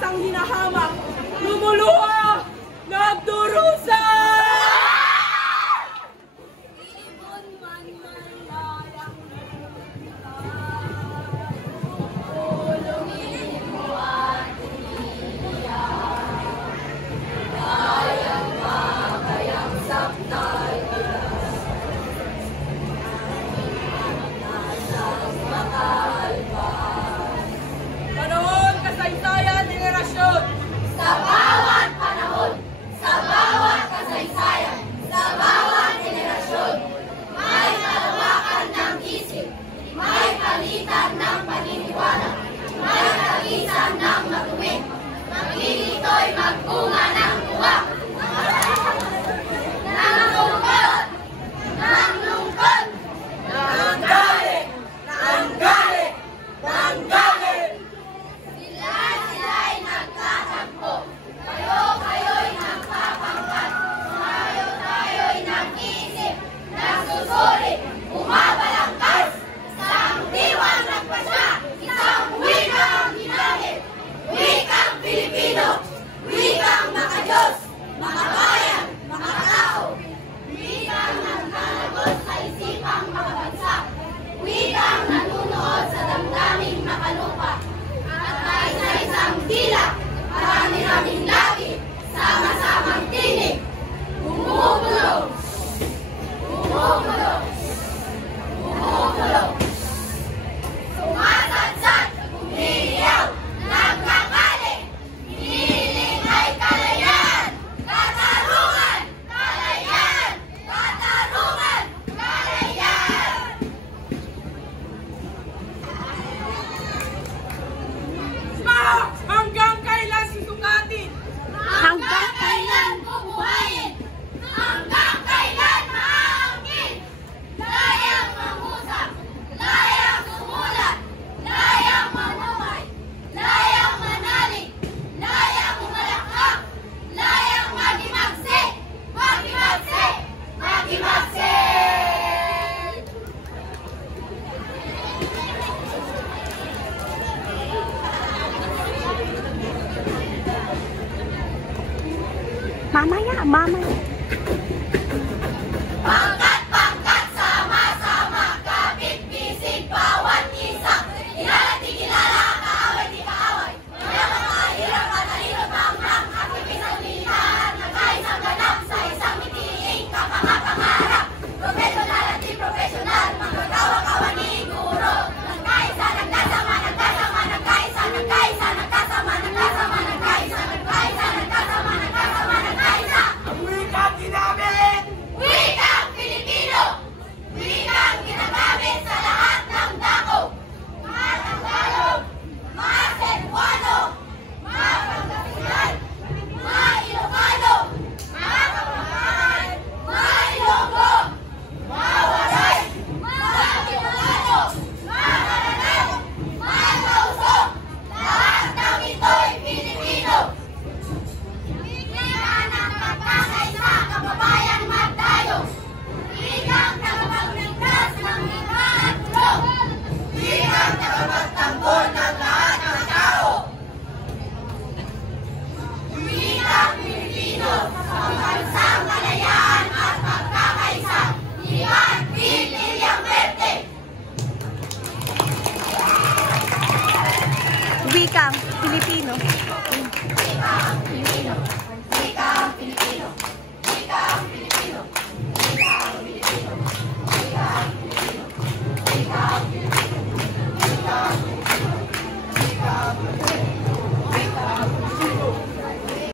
pag-asang hinahamak, lumuluha, nagdurusa! Panahon, kasaysayan, henerasyon. Sa bawat panahon, sa bawat kasaysayan, sa bawat henerasyon, may kalawakan ng isip, may palitan ng paniniwala, may tagisan ng matuwid, magiging ito'y magbunga ng tuwa. Ng lungkot, ng lungkot, ng galit, ng galit, ng galit. Sila'y nagtatampo, kayo'y nagpapangkat, tayo'y nag-iisip, nagsusuri, bumabalangkas, isang diwang nagpasya, isang wikang ginamit, wikang Pilipino, wikang makadiyos, makabayan, makatao, wikang naglalagos sa isipang makabansa, wikang nanunood sa damdaming makalupa, at may isa-isang dila, marami-raming labi, sama-samang tinig, bumubulo, bumubulo, bumubulo, sumasadsad, umiiyaw, nagkakali, hinihiling ay kalayaan, katarungan, kalayaan, katarungan, kalayaan. Hanggang kailan susukatin? Hanggang kailan bubuhayin? Hanggang kailan maangkin? Layang mangusap, layang sumulat, layang mamuhay, layang manalig, layang umalakak, layang magimagsi, magimagsi, magimagsi! Mamaya. Pangkat-pangkat, sama-sama, kapit-bisig, bawat isa. Kilala't kilala, kaaway di kaaway. Mayaman, mahirap, matalino, tamang, aktivis at militar. Nagkaisang ganap sa isang mitiing kapangapangarap. Profesional at di profesional, magkagawa, kawani, guro. Nagkaisa, nagkasama, nagkasama, nagkaisa, nagkaisa, nagkasama, nagkasama, nagkaisa, nagkaisa, nagkasama, nagkasama, nagkaisa. Ang wikang ginamit! Wikang Pilipino! Wikang ginagamit sa lahat ng dako! Mga Tagalog, mga Cebuano, mga Pangasinan, mga Ilocano, mga Kapampangan, mga Ilonggo, mga Waray, mga Bicolano, mga Maranao, mga Tausog, lahat ng ito'y Pilipino! Wika ng pagkakaisa, kababayan magtayo. Wikang tagapagligtas ng likha at tulog. Wikang tagapagtanggol ng lahat ng tao. Wikang Pilipino, pambansang kalayaan at pagkakaisa. Ivan P. Villamberte. Wikang Pilipino. Wikang Pilipino. Wikang Pilipino. Wikang Pilipino. Wikang Pilipino. Wikang Pilipino. Wikang Pilipino. Wikang Pilipino. Wikang Pilipino.